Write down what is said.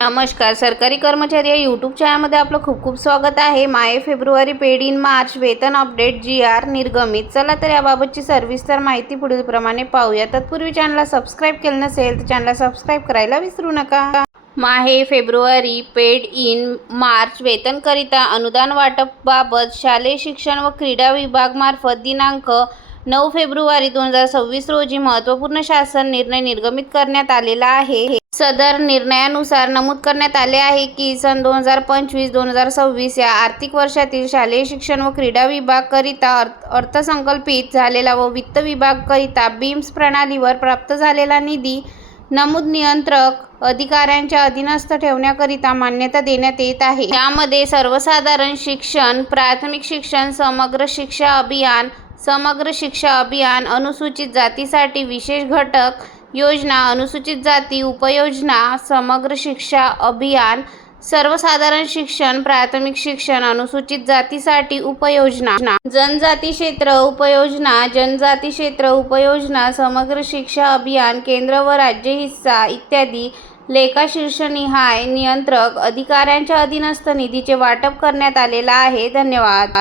नमस्कार. सरकारी कर्मचारी या यूट्यूब चॅनलमध्ये आपलं खूप खूप स्वागत आहे. माहे फेब्रुवारी पेड इन मार्च वेतन अपडेट GR निर्गमित. चला तर याबाबतची सविस्तर माहिती पुढीलप्रमाणे पाहूया. तत्पूर्वी चॅनलला सबस्क्राईब केलं नसेल तर चॅनलला सबस्क्राईब करायला विसरू नका. माहे फेब्रुवारी पेड इन मार्च वेतनकरिता अनुदान वाटपाबाबत शालेय शिक्षण व क्रीडा विभागामार्फत दिनांक 9 फेब्रुवारी 2026 रोजी महत्त्वपूर्ण शासन निर्णय निर्गमित करण्यात आलेला आहे. सदर निर्णयानुसार नमूद करण्यात आले आहे की सन 2025-2026 या आर्थिक वर्षातील शालेय शिक्षण व क्रीडा विभागाकरिता अर्थसंकल्पित झालेला व वित्त विभागाकरिता बीम्स प्रणालीवर प्राप्त झालेला निधी नमूद नियंत्रक अधिकाऱ्यांच्या अधीनस्थ ठेवण्याकरिता मान्यता देण्यात येत आहे. यामध्ये सर्वसाधारण शिक्षण, प्राथमिक शिक्षण, समग्र शिक्षा अभियान, अनुसूचित जातीसाठी विशेष घटक योजना, अनुसूचित जाती उपयोजना, समग्र शिक्षा अभियान, सर्वसाधारण शिक्षण, प्राथमिक शिक्षण, अनुसूचित जातीसाठी उपयोजना, जनजाती क्षेत्र उपयोजना, समग्र शिक्षा अभियान, केंद्र व राज्य हिस्सा इत्यादी लेखाशीर्षनिहाय नियंत्रक अधिकाऱ्यांच्या अधीनस्थ निधीचे वाटप करण्यात आलेला आहे. धन्यवाद.